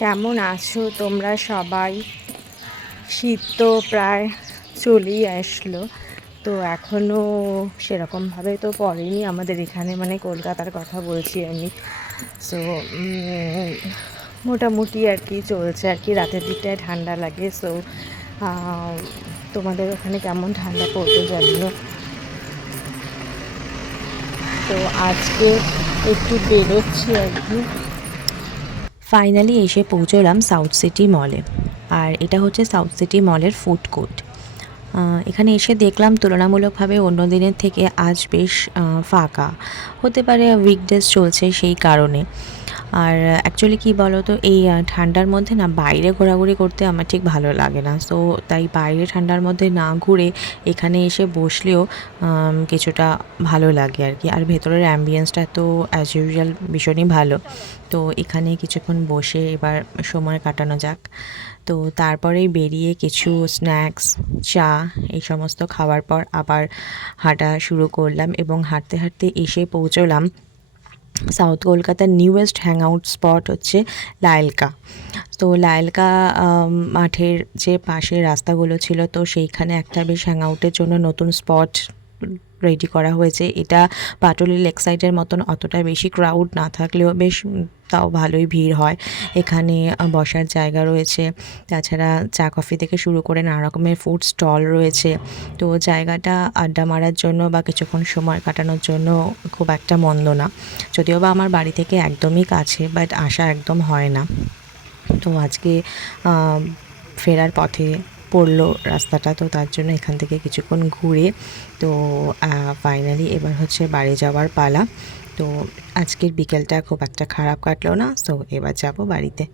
কেমন আছো তোমরা সবাই? শীত তো প্রায় চলেই আসলো, তো এখনও সেরকমভাবে তো পড়েনি আমাদের এখানে, মানে কলকাতার কথা বলছি আমি। সো মোটামুটি আর কি চলছে আর কি, রাতের দিকটায় ঠান্ডা লাগে। সো তোমাদের ওখানে কেমন ঠান্ডা পড়বে জানি না। তো আজকে একটু বেরোচ্ছি আর কি। ফাইনালি এসে পৌঁছলাম সাউথ সিটি মলে। আর এটা হচ্ছে সাউথ সিটি মলের ফুড কোর্ট। এখানে এসে দেখলাম তুলনামূলকভাবে অন্য দিনের থেকে আজ বেশ ফাঁকা। হতে পারে উইকডেজ চলছে সেই কারণে। আর অ্যাকচুয়ালি কী বলো তো, এই ঠান্ডার মধ্যে না বাইরে ঘোরাঘুরি করতে আমার ঠিক ভালো লাগে না। সো তাই বাইরে ঠান্ডার মধ্যে না ঘুরে এখানে এসে বসলেও কিছুটা ভালো লাগে আর কি। আর ভেতরের অ্যাম্বিয়েন্সটা তো অ্যাজ ইউজুয়াল ভীষণই ভালো। তো এখানে কিছুক্ষণ বসে এবার সময় কাটানো যাক। তো তারপরেই বেরিয়ে কিছু স্ন্যাক্স, চা এই সমস্ত খাওয়ার পর আবার হাঁটা শুরু করলাম এবং হাঁটতে হাঁটতে এসে পৌঁছলাম সাউথ কলকাতার নিউয়েস্ট হ্যাং আউট স্পট হচ্ছে লায়লকা। তো লায়লকা মাঠের যে পাশে রাস্তাগুলো ছিল, তো সেইখানে একটা বেশ হ্যাং আউটের জন্য নতুন স্পট রেডি করা হয়েছে। এটা পাটুলি লেক সাইডের মতন অতটা বেশি ক্রাউড না থাকলেও বেশ তাও ভালোই ভিড় হয়। এখানে বসার জায়গা রয়েছে, তাছাড়া চা কফি থেকে শুরু করে নানা রকমের ফুড স্টল রয়েছে। তো জায়গাটা আড্ডা মারার জন্য বা কিছুক্ষণ সময় কাটানোর জন্য খুব একটা মন্দ না। যদিও বা আমার বাড়ি থেকে একদমই কাছে, বাট আসা একদম হয় না। তো আজকে ফেরার পথে পড়লো রাস্তাটা, তো তার জন্য এখান থেকে কিছুক্ষণ ঘুরে তো ফাইনালি এবার হচ্ছে বাড়ি যাওয়ার পালা। তো আজকের বিকেলটা খুব একটা খারাপ কাটলো না, সো এবার যাব বাড়িতে।